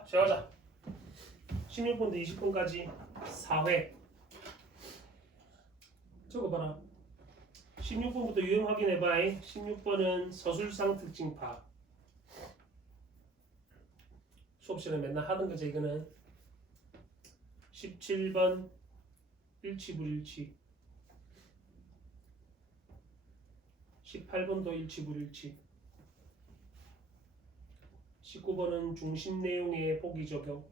자, 시작하자. 16번부터 20번까지 4회. 적어봐라. 16번부터 유형 확인해봐. 16번은 서술상 특징 파악. 수업 시간에 맨날 하던 거지 이거는. 17번 일치 불일치. 18번도 일치 불일치. 19번은 중심 내용의 보기 적용.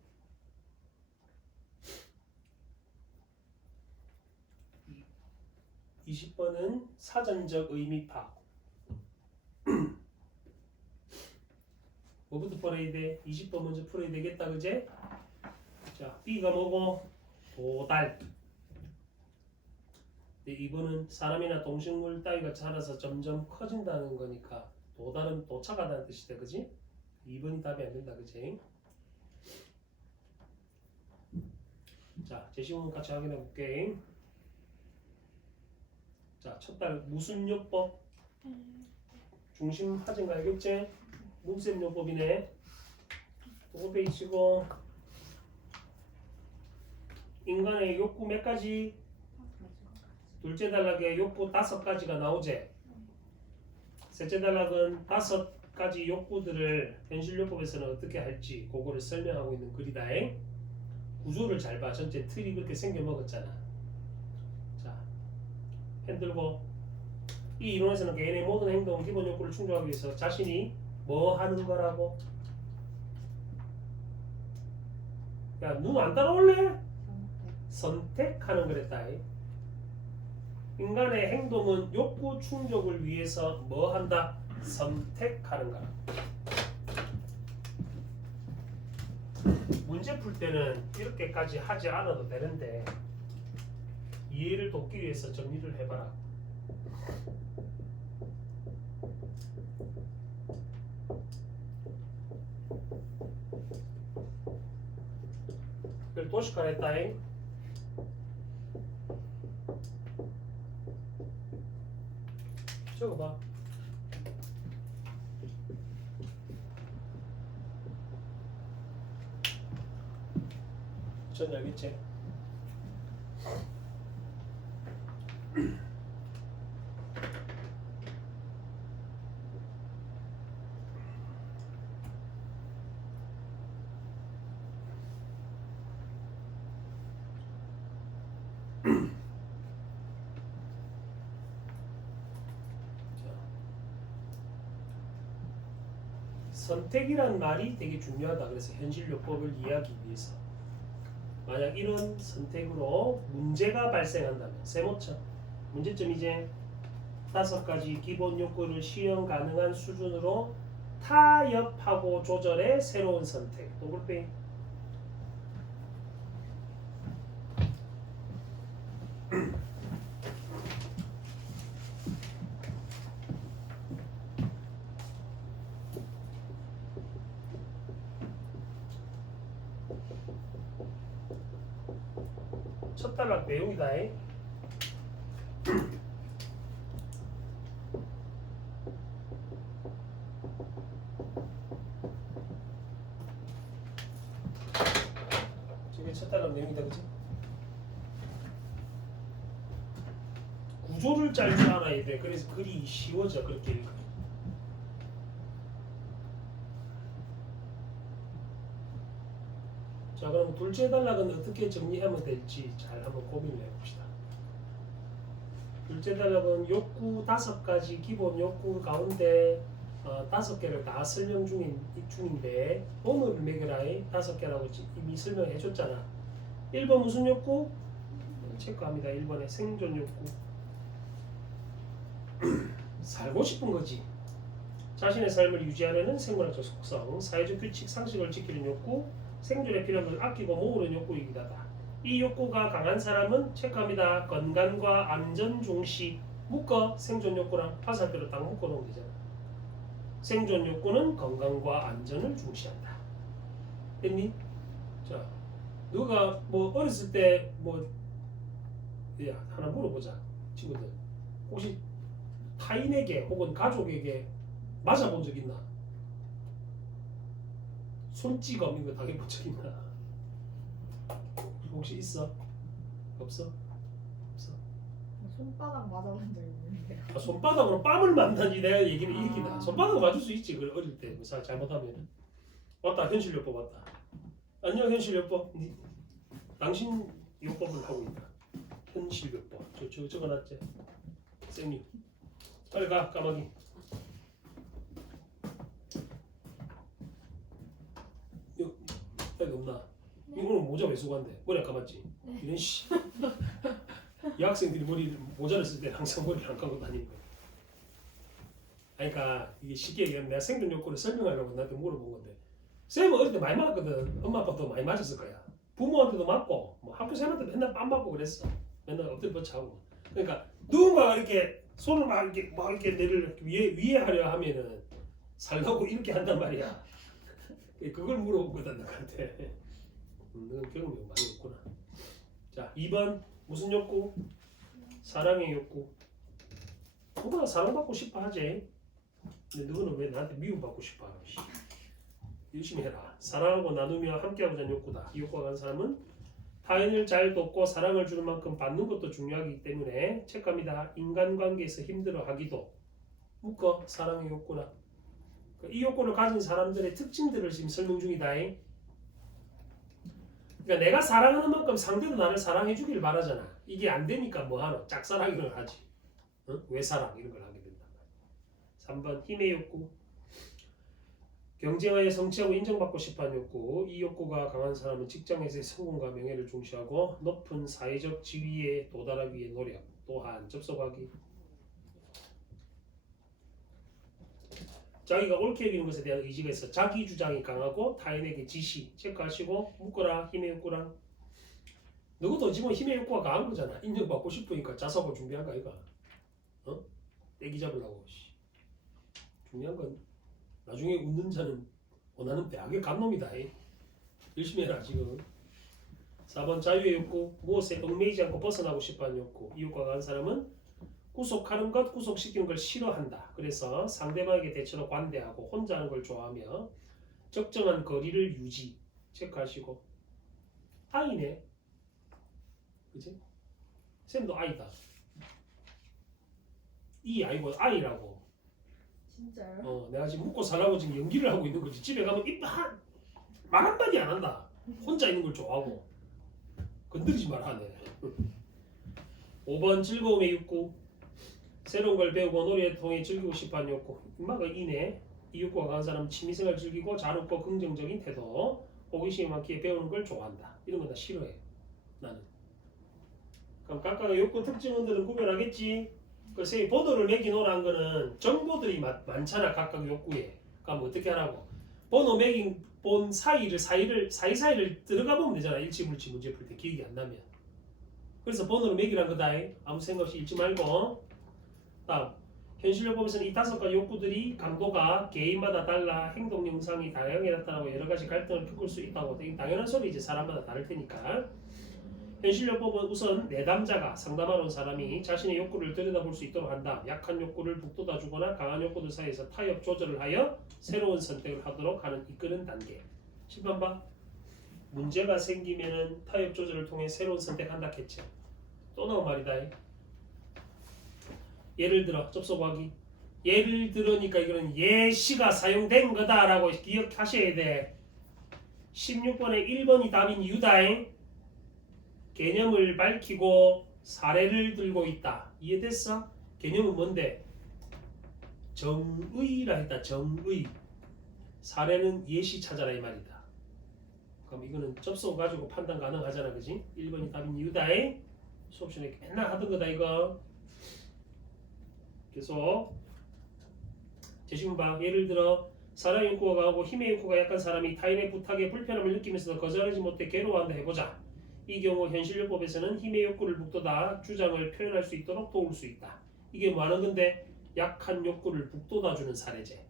20번은 사전적 의미 파악. 뭐부터 풀어야 돼? 20번 먼저 풀어야 되겠다, 그제? 자, B가 뭐고? 도달. 2번은 사람이나 동식물 따위가 자라서 점점 커진다는 거니까 도달은 도착하다는 뜻이다, 그지? 2번이 답이 안 된다, 그지? 자, 제시문 같이 확인해 볼게. 자, 첫 달 무슨 요법? 중심 하진 알겠지? 문쌤 요법이네. 도구 페이지고 인간의 욕구 몇 가지? 둘째 단락에 욕구 5가지가 나오지. 셋째 단락은 5가지 욕구들을 현실요법에서는 어떻게 할지 그거를 설명하고 있는 글이다. 구조를 잘 봐. 전체 틀이 그렇게 생겨 먹었잖아. 자, 펜 들고 이 이론에서는 개인의 모든 행동 기본 욕구를 충족하기 위해서 자신이 뭐 하는 거라고? 야, 눈 안 따라올래? 선택하는 거랬다. 인간의 행동은 욕구 충족을 위해서 뭐 한다? 선택하는 거라. 문제 풀 때는 이렇게까지 하지 않아도 되는데 이해를 돕기 위해서 정리를 해봐라. 그걸 도식화 했다. 적어봐. 전 알겠지? 선택이란 말이 되게 중요하다. 그래서 현실요법을 이해하기 위해서 만약 이런 선택으로 문제가 발생한다면 세모쳐 문제점 이제 5가지 기본 욕구를 실현 가능한 수준으로 타협하고 조절해 새로운 선택. 더블페이. 첫 단락 내용이다. 저게 첫 단락 내용이다, 그치? 구조를 짤 줄 알아야 돼. 그래서 글이 쉬워져, 그렇게 읽어. 자, 그럼 둘째 단락은 어떻게 정리하면 될지 잘 한번 고민을 해봅시다. 둘째 단락은 욕구 5가지 기본 욕구 가운데 5개를 다 설명 중인데 번호를 매겨라. 5개라고 이미 설명해 줬잖아. 1번 무슨 욕구? 체크합니다. 1번에 생존 욕구. 살고 싶은 거지. 자신의 삶을 유지하려는 생물학적 속성, 사회적 규칙, 상식을 지키는 욕구, 생존에 필요한 것을 아끼고 모으는 욕구이기도 하다. 이 욕구가 강한 사람은 체크합니다. 건강과 안전 중시. 묶어. 생존 욕구랑 화살표로 딱 묶어 놓으면 되잖아. 생존 욕구는 건강과 안전을 중시한다. 됐니? 자, 너가 뭐 어렸을 때 뭐 야, 하나 물어보자. 친구들. 혹시 타인에게 혹은 가족에게 맞아본 적 있나? 손찌검 이거 당해본 적 있나? 혹시 있어? 없어? 없어? 손바닥 맞아본 적 있는데요. 아, 손바닥으로 뺨을 맞는지 내가 얘기를 이렇게다. 손바닥으로 맞을 수 있지. 그 어릴 때 잘못하면. 왔다 현실요법 왔다. 안녕 현실요법. 당신 요법을 하고 있다. 현실요법. 저 적어놨지. 쌤님. 빨리 가 까마귀. 여기 없나? 네. 이거는 모자 왜 쓰고 한대? 머리 안 감았지? 네. 이런 씨. 이 학생들이 모자를 쓸 때 항상 머리를 안 감고 다니는 거야. 그러니까 이게 쉽게 얘기하면 내가 생존 요건을 설명하려고 나한테 물어본 건데 쌤은 어릴 때 많이 맞았거든. 엄마 아빠도 많이 맞았을 거야. 부모한테도 맞고 뭐 학교 쌤한테도 맨날 뺨 맞고 그랬어. 맨날 엎드려 뻗쳐하고. 그러니까 누군가 이렇게 손을 막 이렇게 내를 위에 하려 하면은 살라고 이렇게 한단 말이야. 그걸 물어보거든 나한테. 너는 경험이 많이 없구나. 자 2번 무슨 욕구? 사랑의 욕구. 누구나 사랑받고 싶어 하지. 근데 너는 왜 나한테 미움받고 싶어 하는 씨. 열심히 해라. 사랑하고 나누며 함께하고자 욕구다. 이 욕구가 간 사람은 타인을 잘 돕고 사랑을 주는 만큼 받는 것도 중요하기 때문에 책합니다. 인간관계에서 힘들어하기도 묶어 사랑의 욕구나. 이 욕구를 가진 사람들의 특징들을 지금 설명 중이다. 그러니까 내가 사랑하는 만큼 상대도 나를 사랑해 주기를 바라잖아. 이게 안 되니까 뭐 하노? 짝사랑을 하지. 응? 외사랑 이런 걸 하게 된단 말이야. 3번 힘의 욕구. 경쟁하여 성취하고 인정받고 싶어하는 욕구. 이 욕구가 강한 사람은 직장에서의 성공과 명예를 중시하고 높은 사회적 지위에 도달하기 위해 노력. 또한 접속하기. 자기가 옳게 여기는 것에 대한 의지가 있어. 자기 주장이 강하고 타인에게 지시. 체크하시고 묶어라. 힘의 욕구랑. 너도 지금 힘의 욕구가 강한 거잖아. 인정받고 싶으니까 자석을 준비한 거 아이가. 어? 떼기 잡으려고. 중요한 건 나중에 웃는 자는 원하는 대학에 간 놈이다. 열심히 해라 지금. 4번 자유의 욕구. 무엇에 얽매이지 않고 벗어나고 싶어하는 욕구. 이 욕구가 강한 사람은 구속하는 것, 구속시키는 걸 싫어한다. 그래서 상대방에게 대체로 관대하고 혼자 하는 걸 좋아하며 적정한 거리를 유지. 체크하시고. 아이네. 그치? 쌤도 아이다. 이 아이고 아이라고. 진짜요? 내가 지금 묵고 살라고 지금 연기를 하고 있는 거지. 집에 가면 말 한마디 안 한다. 혼자 있는 걸 좋아하고. 건드리지 말아 하네. 5번 즐거움의 욕구. 새로운 걸 배우고 놀이를 통해 즐기고 싶어하는 욕구. 엄마가 이네. 이 욕구가 강한 사람은 취미생활을 즐기고 잘 웃고 긍정적인 태도. 호기심이 많기에 배우는 걸 좋아한다. 이런 거 다 싫어해. 나는. 그럼 각각의 욕구 특징들은 구별하겠지. 글쎄 번호를 매기노란 거는 정보들이 많잖아. 각각 욕구에. 그럼 어떻게 하라고? 번호 매긴 본 사이사이를 들어가 보면 되잖아. 일치물치 문제 풀 때 기억이 안 나면. 그래서 번호를 매기란 거다. 아무 생각 없이 읽지 말고. 다음 현실을 보면서는 이 5가지 욕구들이 강도가 개인마다 달라 행동 영상이 다양하게 나타나고 여러 가지 갈등을 겪을 수 있다고. 당연한 소리지. 사람마다 다를 테니까. 현실요법은 우선 내담자가 상담하러 온 사람이 자신의 욕구를 들여다볼 수 있도록 한다. 약한 욕구를 북돋아주거나 강한 욕구들 사이에서 타협 조절을 하여 새로운 선택을 하도록 하는 이끄는 단계. 10번 봐. 문제가 생기면은 타협 조절을 통해 새로운 선택한다 했지. 또 나온 말이다. 예를 들어 접속하기. 예를 들으니까 이거는 예시가 사용된 거다라고 기억하셔야 돼. 16번에 1번이 답인 이유다. 개념을 밝히고 사례를 들고 있다. 이해됐어? 개념은 뭔데? 정의라 했다. 정의. 사례는 예시 찾아라 이 말이다. 그럼 이거는 접속 가지고 판단 가능하잖아. 그지? 1번이 답인 이유다. 수업 시간에 맨날 하던 거다 이거. 계속 제시문 봐. 예를 들어 사랑의 욕구가 강하고 힘의 욕구가 약한 사람이 타인의 부탁에 불편함을 느끼면서도 거절하지 못해 괴로워한다 해보자. 이 경우 현실요법에서는 힘의 욕구를 북돋아 주장을 표현할 수 있도록 도울 수 있다. 이게 뭐 하는 건데? 약한 욕구를 북돋아주는 사례제.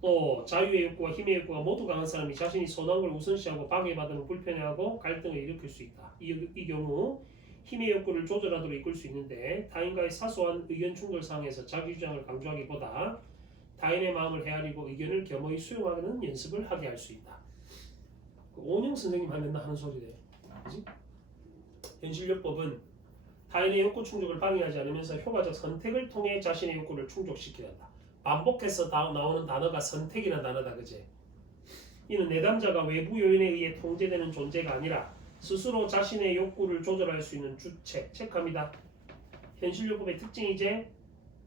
또 자유의 욕구와 힘의 욕구가 모두 강한 사람이 자신이 선호한 걸 우선시하고 방해받으면 불편해하고 갈등을 일으킬 수 있다. 이 경우 힘의 욕구를 조절하도록 이끌 수 있는데 타인과의 사소한 의견 충돌 상황에서 자기 주장을 강조하기보다 타인의 마음을 헤아리고 의견을 겸허히 수용하는 연습을 하게 할 수 있다. 오은영 선생님 하는 소리래. 그지? 현실요법은 타인의 욕구 충족을 방해하지 않으면서 효과적 선택을 통해 자신의 욕구를 충족시켜야 한다. 반복해서 나오는 단어가 선택이라는 단어다. 그지? 이는 내담자가 외부 요인에 의해 통제되는 존재가 아니라 스스로 자신의 욕구를 조절할 수 있는 주체, 체크합니다. 현실요법의 특징이 이제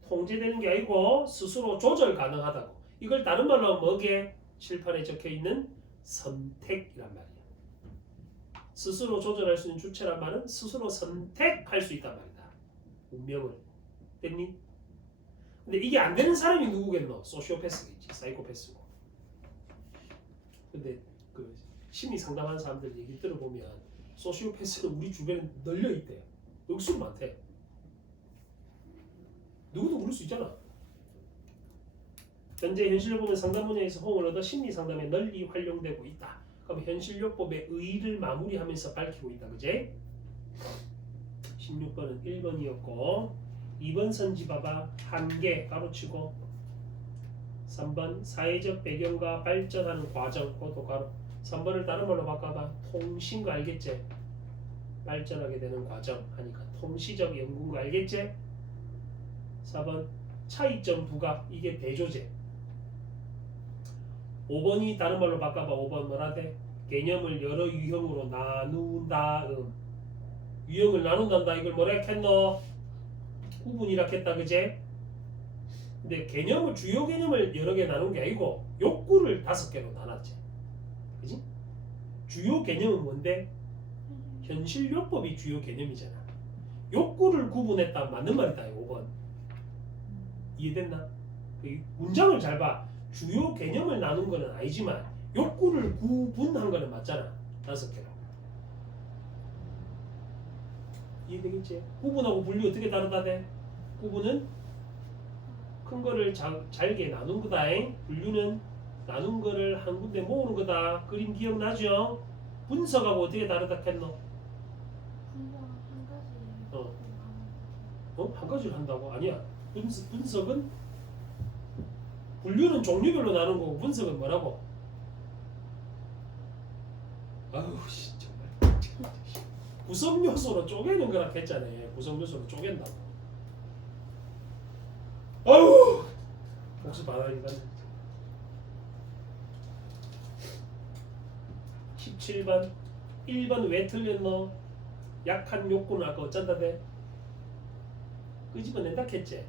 통제되는 게 아니고 스스로 조절 가능하다고. 이걸 다른 말로 하면 뭐게? 칠판에 적혀있는 선택이란 말이야. 스스로 조절할 수 있는 주체란 말은 스스로 선택할 수 있단 말이다. 운명을. 됐니? 근데 이게 안 되는 사람이 누구겠노? 소시오패스겠지. 사이코패스고. 근데 그 심리 상담하는 사람들 얘기 들어보면 소시오패스는 우리 주변에 널려 있대. 억수로 많대. 누구도 그럴 수 있잖아. 현재 현실요법은 상담 분야에서 호응을 얻어 심리 상담에 널리 활용되고 있다. 그럼 현실요법의 의의를 마무리하면서 밝히고 있다. 그제? 16번은 1번이었고 2번 선지 봐봐. 한계 가로치고 3번 사회적 배경과 발전하는 과정 그것도 가로 3번을 다른 말로 바꿔봐. 통신 거 알겠지? 발전하게 되는 과정 하니까 통시적 연구인 거 알겠지? 4번 차이점 부각 이게 대조제. 5번이 다른 말로 바꿔봐. 5번 뭐라대? 개념을 여러 유형으로 나눈다. 유형을 나눈단다. 이걸 뭐라 했겠노? 구분이라 했다. 그제? 근데 개념을 주요 개념을 여러 개 나눈 게 아니고 욕구를 5개로 나눴지. 그지? 주요 개념은 뭔데? 현실요법이 주요 개념이잖아. 욕구를 구분했다. 맞는 말이다. 5번. 이해됐나? 그 문장을 잘 봐. 주요 개념을 나눈 거는 아니지만 욕구를 구분한 거는 맞잖아. 5개로. 이해되겠지? 구분하고 분류 어떻게 다르다 돼? 구분은 큰 거를 잘게 나눈 거다. 분류는 나눈 거를 한 군데 모으는 거다. 그림 기억나죠? 분석하고 어떻게 다르다 했노? 한 가지를 한다고? 아니야. 분석은 분류는 종류별로 나눈 거고 분석은 뭐라고? 아우 씨 정말 구성 요소로 쪼개는 거라 했잖아요. 구성 요소로 쪼갠다고. 아우 복수 받아니까. 17번 1번 왜 틀렸노? 약한 욕구는 아까 어쩐다 돼? 끄집어낸다 했지.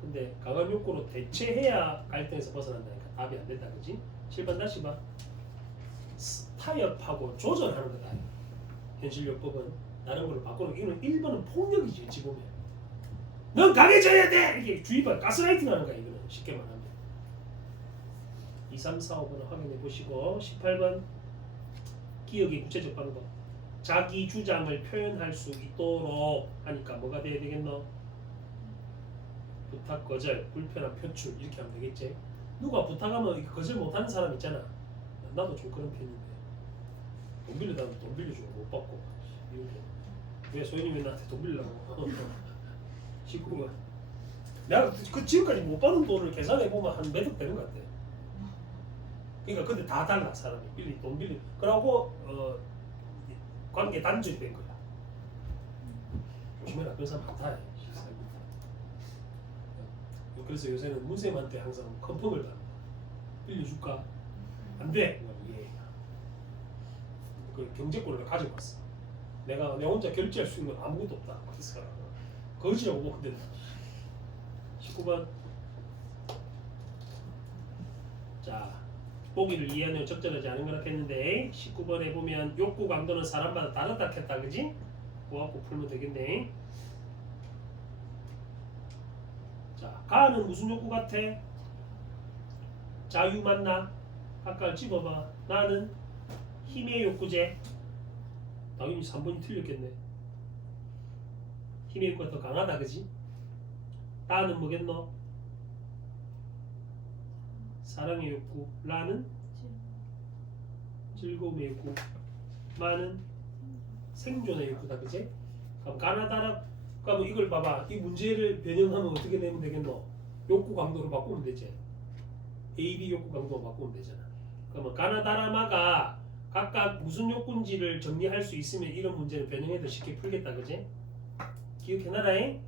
근데 강한 욕구로 대체해야 갈등에서 벗어난다니까 답이 안 된다. 그지? 7번 다시 봐. 타협하고 조절하는 거다. 현실요법은 다른 걸로 바꾸는 거. 이거는 1번은 폭력이지. 어찌 보면 넌 강해져야 돼! 이게 주의발 가스라이팅 하는 거야. 이거는 쉽게 말하면. 2, 3, 4, 5번을 확인해 보시고 18번 기억의 구체적 방법. 자기 주장을 표현할 수 있도록 하니까 뭐가 돼야 되겠노? 부탁 거절, 불편한 표출 이렇게 하면 되겠지. 누가 부탁하면 거절 못하는 사람 있잖아. 나도 좀 그런 편인데 돈 빌려달라고 돈 빌려주고 못 받고 이렇게. 왜 소연이 왜 나한테 돈 빌려고 19만 내가 그 지금까지 못 받은 돈을 계산해보면 한 몇 억 되는 것 같아. 그러니까 근데 다 달라. 사람이 돈 빌리 그러고 관계 단절이 된 거야. 조심해라. 그런 사람 많다. 그래서 요새는 문쌤한테 항상 컨펌을 받는다. 빌려줄까? 안 돼. 예. 그 경제권을 가지고 왔어. 내 혼자 결제할 수 있는 건 아무것도 없다. 그래서 거지라고 보면 된다. 19번. 자, 보기를 이해하는 적절하지 않은 거라 했는데 19번에 보면 욕구 강도는 사람마다 다르다 했다. 그지? 그거 갖고 풀면 되겠네. 자, 가는 무슨 욕구 같아? 자유 맞나? 아까 집어봐. 나는 힘의 욕구제. 당연히 3번이 틀렸겠네. 힘의 욕구가 더 강하다. 그지? 나는 뭐겠노? 사랑의 욕구. 라는 즐거움의 욕구. 마는 생존의 욕구다. 그지? 그럼 가나다라. 그럼 이걸 봐봐. 이 문제를 변형하면 어떻게 되면 되겠노? 욕구 강도를 바꾸면 되지. A, B 욕구 강도 바꾸면 되잖아. 그러면 가나다라마가 각각 무슨 욕구인지를 정리할 수 있으면 이런 문제는 변형해도 쉽게 풀겠다, 그지? 기억해놔라잉.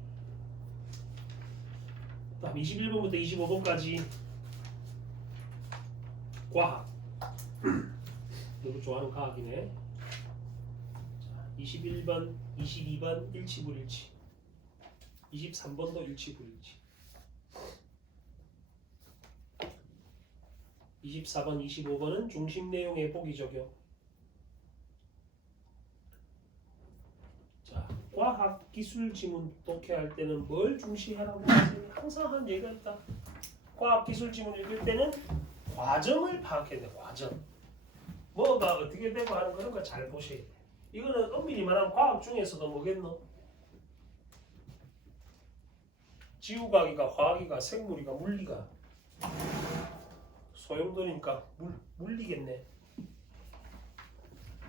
다음 21번부터 25번까지 과학. 너도 좋아하는 과학이네. 자, 21번, 22번 일치불일치. 23번도 일치불일치. 24번, 25번은 중심 내용의 보기 적용. 자, 과학 기술 지문 독해할 때는 뭘 중시하라고 했어요? 항상 한 얘기가 있다. 과학 기술 지문 읽을 때는 과정을 파악해야 돼. 과정. 뭐가 어떻게 되고 하는 그런 거 잘 보셔야 돼. 이거는 엄밀히 말하면 과학 중에서도 뭐겠노? 지구과학이가 화학이가 생물이가 물리가 소용돌이니까 물리겠네.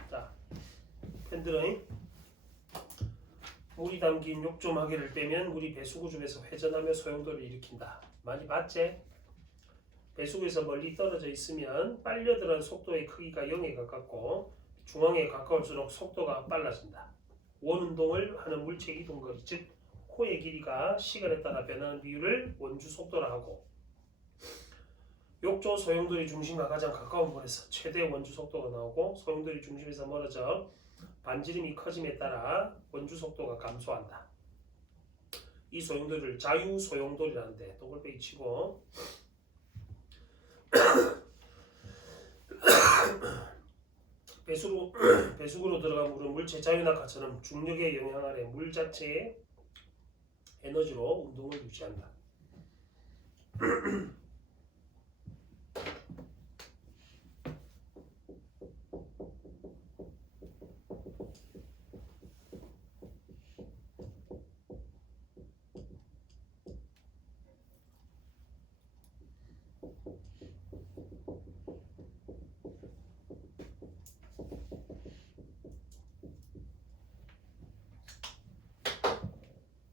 자, 펜들어잉. 물이 담긴 욕조마개를 빼면 물이 배수구중에서 회전하며 소용돌이를 일으킨다. 많이 봤지? 배수구에서 멀리 떨어져 있으면 빨려들은 속도의 크기가 0에 가깝고 중앙에 가까울수록 속도가 빨라진다. 원운동을 하는 물체의 이동거리, 즉 코의 길이가 시간에 따라 변하는 비율을 원주 속도라 하고, 욕조 소용돌이 중심과 가장 가까운 곳에서 최대 원주 속도가 나오고 소용돌이 중심에서 멀어져 반지름이 커짐에 따라 원주 속도가 감소한다. 이 소용돌이를 자유 소용돌이라는데 동글빼기 치고 배수구로 들어간 물은 물체 자유낙하처럼 중력의 영향 아래 물 자체의 에너지로 운동을 유지한다.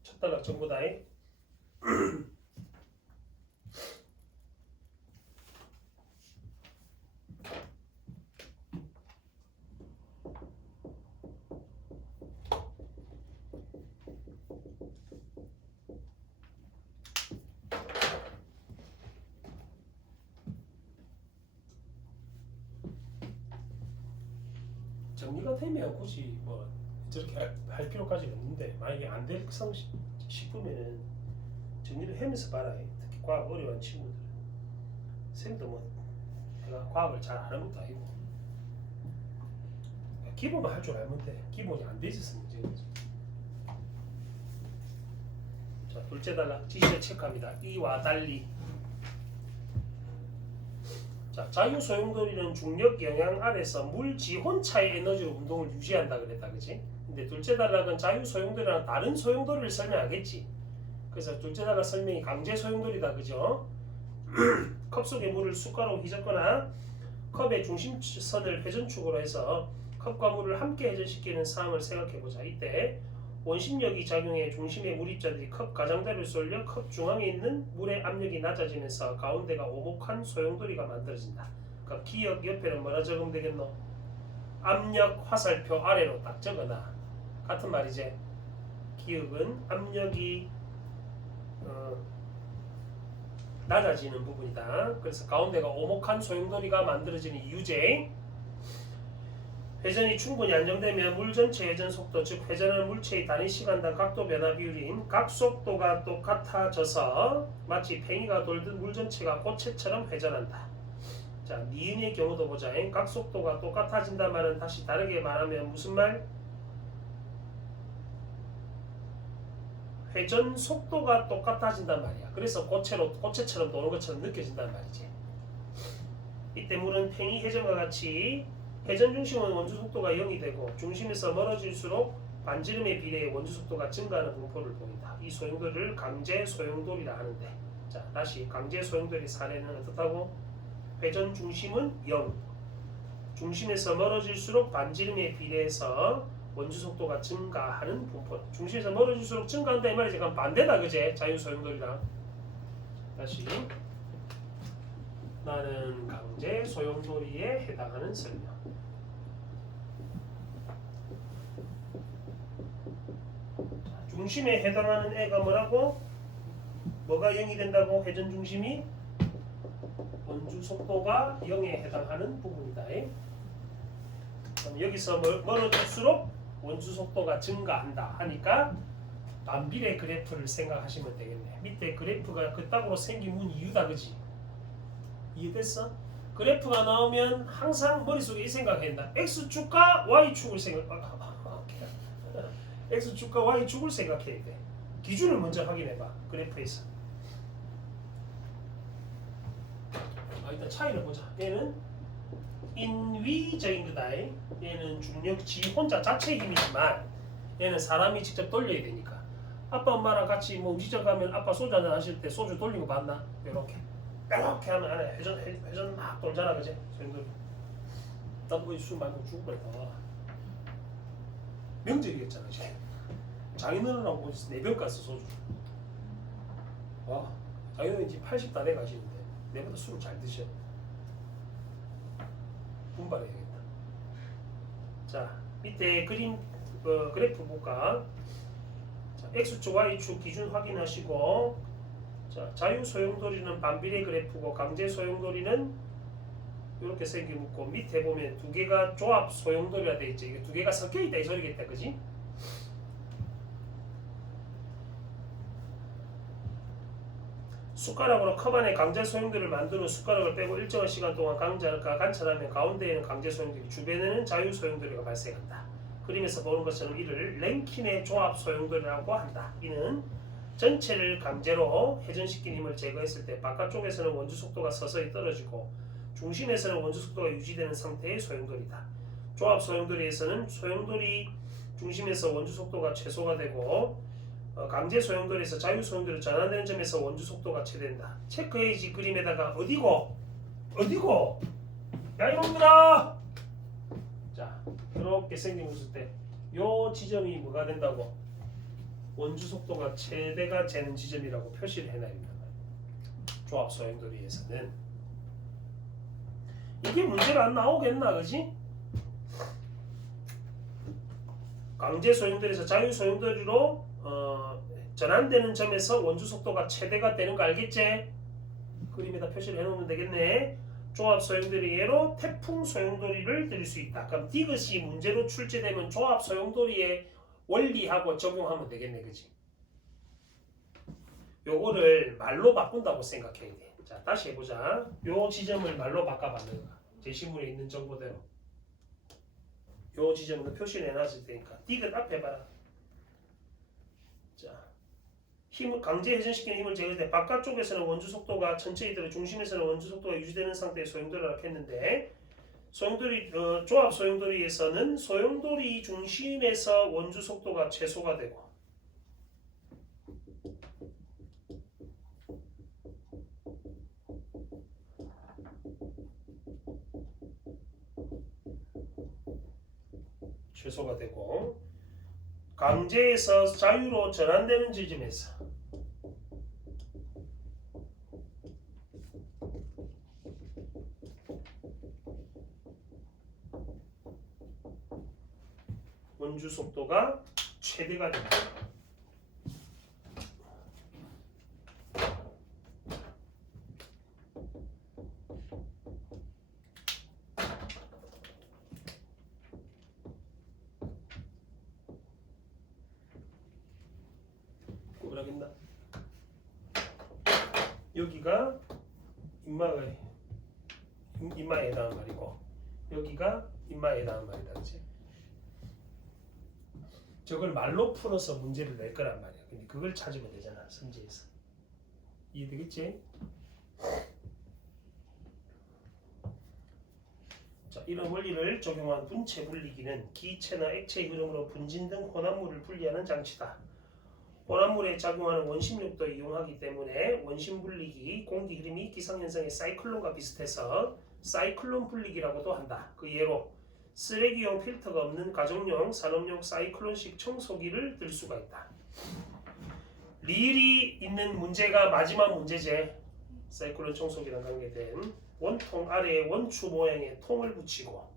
첫 단락 전부 다해. 정리가 되면 굳이 뭐 저렇게 할 필요까지는 없는데, 만약에 안 될 상 싶으면은 정리를 하면서 봐라. 특히 과학 어려운 친구들. 쌤도 뭐 내가 과학을 잘 아는 것도 아니고 기본만 할 줄 알면 돼. 기본이 안 돼 있어서 문제인 거지. 자, 둘째 단락 지시를 체크합니다. 이와 달리. 자, 자유 소용돌이는 중력 영향 아래서 물 지혼차의 에너지로 운동을 유지한다 그랬다, 그지? 근데 둘째 단락은 자유 소용돌이랑 다른 소용돌이를 설명하겠지. 그래서 둘째 단락 설명이 강제 소용돌이다, 그죠? 컵 속에 물을 숟가락으로 휘젓거나 컵의 중심선을 회전축으로 해서 컵과 물을 함께 회전시키는 상황을 생각해보자. 이때 원심력이 작용해 중심의 물입자들이 컵 가장자리를 쏠려 컵 중앙에 있는 물의 압력이 낮아지면서 가운데가 오목한 소용돌이가 만들어진다. 그러니까 기역 옆에는 뭐라 적으면 되겠노? 압력 화살표 아래로 딱 적어놔. 같은 말이지. 기역은 압력이 낮아지는 부분이다. 그래서 가운데가 오목한 소용돌이가 만들어지는 이유제. 회전이 충분히 안정되면 물 전체 회전 속도, 즉 회전하는 물체의 단위 시간당 각도 변화 비율인 각속도가 똑같아져서 마치 팽이가 돌듯 물 전체가 꽃체처럼 회전한다. 자, 니은의 경우도 보자. 각속도가 똑같아진다 말은 다시 다르게 말하면 무슨 말? 회전 속도가 똑같아진단 말이야. 그래서 꽃체처럼 도는 것처럼 느껴진단 말이지. 이때 물은 팽이 회전과 같이 회전 중심은 원주 속도가 0이 되고 중심에서 멀어질수록 반지름에 비례해 원주 속도가 증가하는 분포를 보인다. 이 소용돌이를 강제 소용돌이라 하는데, 자, 다시 강제 소용돌이 사례는 어떻다고? 회전 중심은 0, 중심에서 멀어질수록 반지름에 비례해서 원주 속도가 증가하는 분포. 중심에서 멀어질수록 증가한다 이 말이지. 그럼 반대다, 그제? 자유 소용돌이랑. 다시 나는 강제 소용돌이에 해당하는 설명. 중심에 해당하는 애가 뭐라고? 뭐가 0이 된다고? 회전 중심이 원주 속도가 0에 해당하는 부분이다. 그럼 여기서 멀어질수록 원주 속도가 증가한다 하니까 반비례 그래프를 생각하시면 되겠네. 밑에 그래프가 그따구로 생긴 이유다, 그지? 이해됐어? 그래프가 나오면 항상 머릿속에 이 생각한다. X축과 Y축을 X축과 Y축을 생각해야 돼. 기준을 먼저 확인해봐. 그래프에서. 일단 차이를 보자. 얘는 인위적인 거다. 얘는 중력 지 혼자 자체의 힘이지만 얘는 사람이 직접 돌려야 되니까. 아빠 엄마랑 같이 뭐 음식점 가면 아빠 소주 한잔 하실 때 소주 돌린 거 봤나? 요렇게 하면 안에 회전 막 돌잖아, 그지? 소용돌이. 나도 거기 술 많이 먹고 죽을 뻔했다. 명절이겠잖아, 지금. 장인어른하고 어디서 4병 갔어, 소주. 와, 장인어른 이제 80 다 돼 가시는데 내보다 술을 잘 드셔. 분발해야겠다. 자, 밑에 그림 그래프 볼까? 자, X축, Y축 기준 확인하시고, 자, 자유 소용돌이는 반비례 그래프고 강제 소용돌이는 이렇게 생겨있고, 밑에 보면 두 개가 조합 소용돌이라 돼 있죠. 이게 두 개가 섞여 있다 이 소리겠다, 그지? 숟가락으로 컵 안에 강제 소용돌이를 만드는 숟가락을 빼고 일정한 시간 동안 관찰하면 가운데에는 강제 소용돌이, 주변에는 자유 소용돌이가 발생한다. 그림에서 보는 것처럼 이를 랭킨의 조합 소용돌이라고 한다. 이는 전체를 강제로 회전시킨 힘을 제거했을 때 바깥쪽에서는 원주 속도가 서서히 떨어지고 중심에서는 원주 속도가 유지되는 상태의 소용돌이다. 조합 소용돌이에서는 소용돌이 중심에서 원주 속도가 최소가 되고 강제 소용돌이에서 자유 소용돌이로 전환되는 점에서 원주 속도가 최대된다. 체크해야지. 그림에다가 어디고? 야 이놈들아! 자, 이렇게 생긴 때 요 지점이 뭐가 된다고? 원주 속도가 최대가 되는 지점이라고 표시를 해놔야 된다. 조합 소용돌이에서는 이게 문제가 안 나오겠나, 그지? 강제 소용돌이에서 자유 소용돌이로 전환되는 점에서 원주 속도가 최대가 되는 거 알겠지? 그림에다 표시를 해놓으면 되겠네. 조합 소용돌이 예로 태풍 소용돌이를 들일 수 있다. 그럼 디귿이 문제로 출제되면 조합 소용돌이의 원리하고 적용하면 되겠네, 그지? 요거를 말로 바꾼다고 생각해야 돼. 자, 다시 해보자. 요 지점을 말로 바꿔봤는 거야. 제시물에 있는 정보대로. 요 지점으로 표시를 해놨을 테니까 디귿 앞에 봐라. 자, 힘을 강제 회전시키는 힘을 제거할 때 바깥쪽에서는 원주 속도가 천천히 들어 중심에서는 원주 속도가 유지되는 상태의 소용돌이라고 했는데, 소용돌이 조합 소용돌이에서는 소용돌이 중심에서 원주 속도가 최소가 되고 강제에서 자유로 전환되는 지점에서 원주 속도가 최대가 됩니다. 뭐라겠나? 여기가 인마에 해당하는 말이고 여기가 인마에 해당하는 말이다, 그치? 저걸 말로 풀어서 문제를 낼 거란 말이야. 근데 그걸 찾으면 되잖아, 선지에서. 이해되겠지? 자, 이런 원리를 적용한 분체 분리기는 기체나 액체의 흐름으로 분진 등 혼합물을 분리하는 장치다. 혼합물에 작용하는 원심력도 이용하기 때문에 원심 분리기, 공기 흐름이 기상현상의 사이클론과 비슷해서 사이클론 분리기라고도 한다. 그 예로 쓰레기용 필터가 없는 가정용, 산업용 사이클론식 청소기를 들 수가 있다. 리을이 있는 문제가 마지막 문제제. 사이클론 청소기랑 관계된 원통 아래에 원추 모양의 통을 붙이고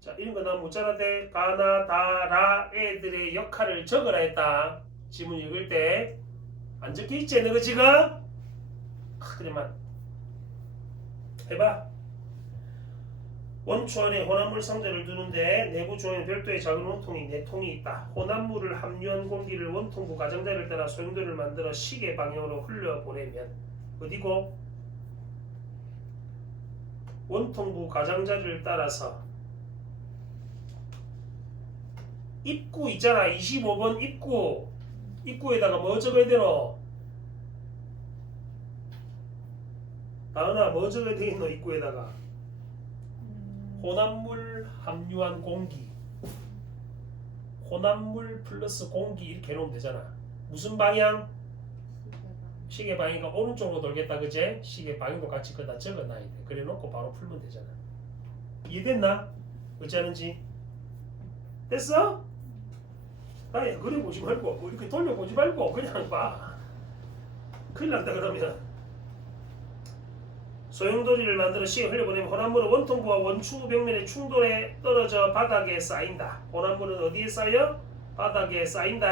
자 이런 거 나 문자라 돼 가나 다라 애들의 역할을 적으라 했다. 지문 읽을 때 안 적혀 있지 너가 지금? 그래만 해봐. 원추 안에 혼합물 상자를 두는데 내부 조에는 별도의 작은 원통이 4통이 있다. 혼합물을 함유한 공기를 원통부 가장자를 따라 소용돌이를 만들어 시계 방향으로 흘려보내면 어디고? 원통부 가장자리를 따라서 입구 있잖아. 25번 입구에다가 뭐 적어야 되노? 다은아 뭐 적어야 되겠노? 입구에다가 혼합물 함유한 공기, 혼합물 플러스 공기 이렇게 해놓으면 되잖아. 무슨 방향? 시계 방향이니까 오른쪽으로 돌겠다 그제? 시계 방향도 같이 거다 적어놔야 돼. 그래 놓고 바로 풀면 되잖아. 이해됐나? 어찌 하는지? 됐어? 아예 그래 보지 말고 뭐 이렇게 돌려보지 말고 그냥 봐. 큰일 난다 그러면. 소용돌이를 만들어 시에 흘려보내면 혼합물은 원통부와 원추부 벽면의 충돌에 떨어져 바닥에 쌓인다. 혼합물은 어디에 쌓여? 바닥에 쌓인다.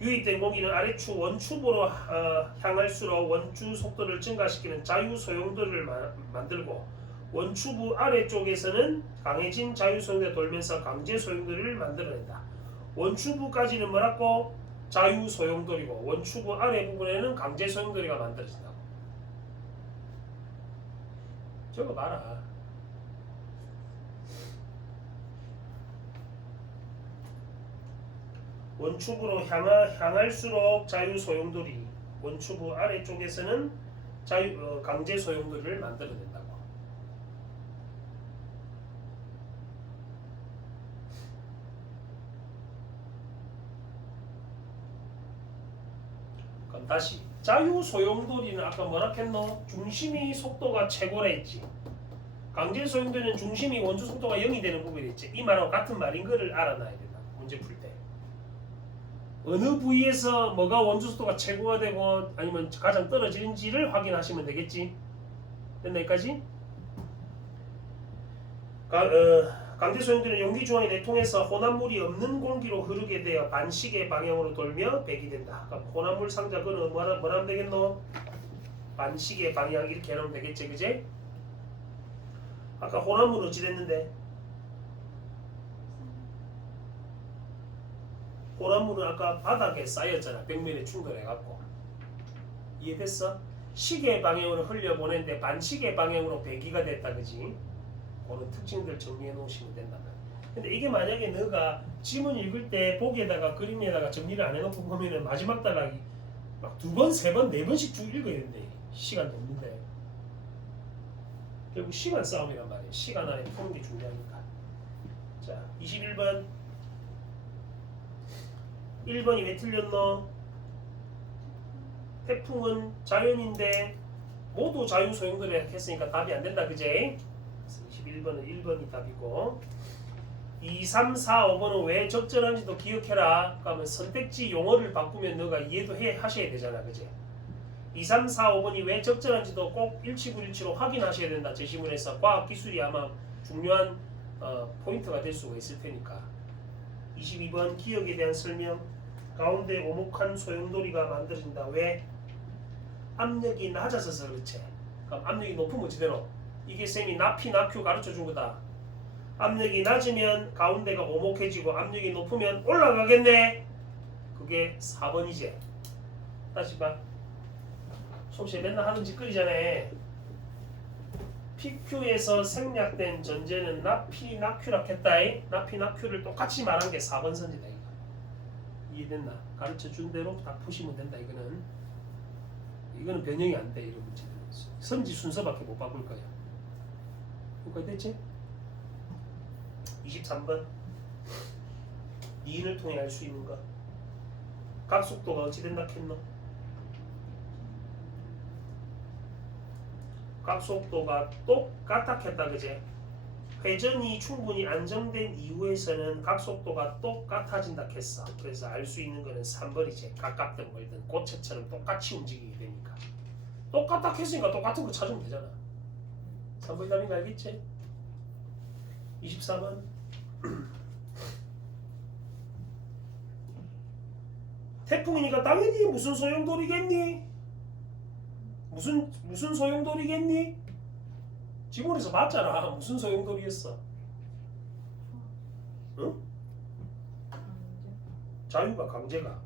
유입된 공기는 아래추 원추부로 향할수록 원추 속도를 증가시키는 자유 소용돌이를 만들고 원추부 아래쪽에서는 강해진 자유 소용돌이가 돌면서 강제 소용돌이를 만들어낸다. 원추부까지는 뭐라고? 자유 소용돌이고 원추부 아래 부분에는 강제 소용돌이가 만들어진다고. 저거 봐라. 원추부로 향할수록 자유 소용돌이, 원추부 아래쪽에서는 강제 소용돌이를 만들어낸다고. 그럼 다시 자유 소용돌이는 아까 뭐라 했노? 중심이 속도가 최고라 했지. 강제 소용돌이는 중심이 원주 속도가 0이 되는 부분이 있지. 이 말하고 같은 말인 거를 알아놔야 된다. 문제 풀 때. 어느 부위에서 뭐가 원주 속도가 최고가 되고 아니면 가장 떨어지는지를 확인하시면 되겠지. 됐나 여기까지? 강제 소용돌이는 용기 주황이 내통해서 혼합물이 없는 공기로 흐르게 되어 반시계 방향으로 돌며 배기된다. 그럼 혼합물 상자 그는 뭐라 하면 되겠노? 반시계 방향 이렇게 해놓으면 되겠지, 그제? 아까 혼합물 어찌 됐는데? 혼합물은 아까 바닥에 쌓였잖아. 벽면에 충돌해갖고. 이해됐어? 시계 방향으로 흘려보내는데 반시계 방향으로 배기가 됐다, 그지? 그런 특징들 정리해 놓으시면 된다. 근데 이게 만약에 너가 지문 읽을 때 보기에다가 그림에다가 정리를 안 해놓고 보면은 마지막 단락이 막 2번, 3번, 4번씩 쭉 읽어야 된대. 시간도 없는데. 결국 시간 싸움이란 말이야. 시간 안에 푸는 게 중요하니까. 자, 21번. 1번이 왜 틀렸노? 태풍은 자연인데 모두 자유 소용돌이 했으니까 답이 안 된다, 그제? 21번은 1번이 답이고 2, 3, 4, 5번은 왜 적절한지도 기억해라. 그러면 선택지 용어를 바꾸면 너가 이해도 하셔야 되잖아, 그제? 2, 3, 4, 5번이 왜 적절한지도 꼭 17917로 확인하셔야 된다. 제시문에서 과학기술이 아마 중요한 포인트가 될 수가 있을 테니까. 22번 기억에 대한 설명. 가운데 오목한 소용돌이가 만들어진다. 왜? 압력이 낮아져서 그렇지. 그럼 압력이 높으면 어찌 되노? 이게 쌤이 나피, 나큐 가르쳐 준 거다. 압력이 낮으면 가운데가 오목해지고 압력이 높으면 올라가겠네. 그게 4번이지. 다시 봐. 솜씨 맨날 하는 짓거리잖아. PQ에서 생략된 전제는 나피, 나큐라 했다. 나피, 나큐를 똑같이 말한 게 4번 선지다. 이거. 이해됐나? 가르쳐 준 대로 다 푸시면 된다. 이거는 변형이 안 돼. 이런 문제는. 선지 순서밖에 못 바꿀 거야. 여기까지 됐지? 23번 니인을 통해 알 수 있는 것. 각속도가 어찌 된다 했노? 각속도가 똑같다 했다, 그제? 회전이 충분히 안정된 이후에서는 각속도가 똑같아진다 했어. 그래서 알 수 있는 거는 3번이지. 가깝든 멀든 고체처럼 똑같이 움직이게 되니까. 똑같다 했으니까 똑같은 거 찾으면 되잖아. 3번이 답인 거 알겠지? 24번 태풍이니까 당연히 무슨 소용돌이겠니? 무슨 소용돌이겠니? 지문에서 봤잖아. 무슨 소용돌이였어? 응? 자유가 강제가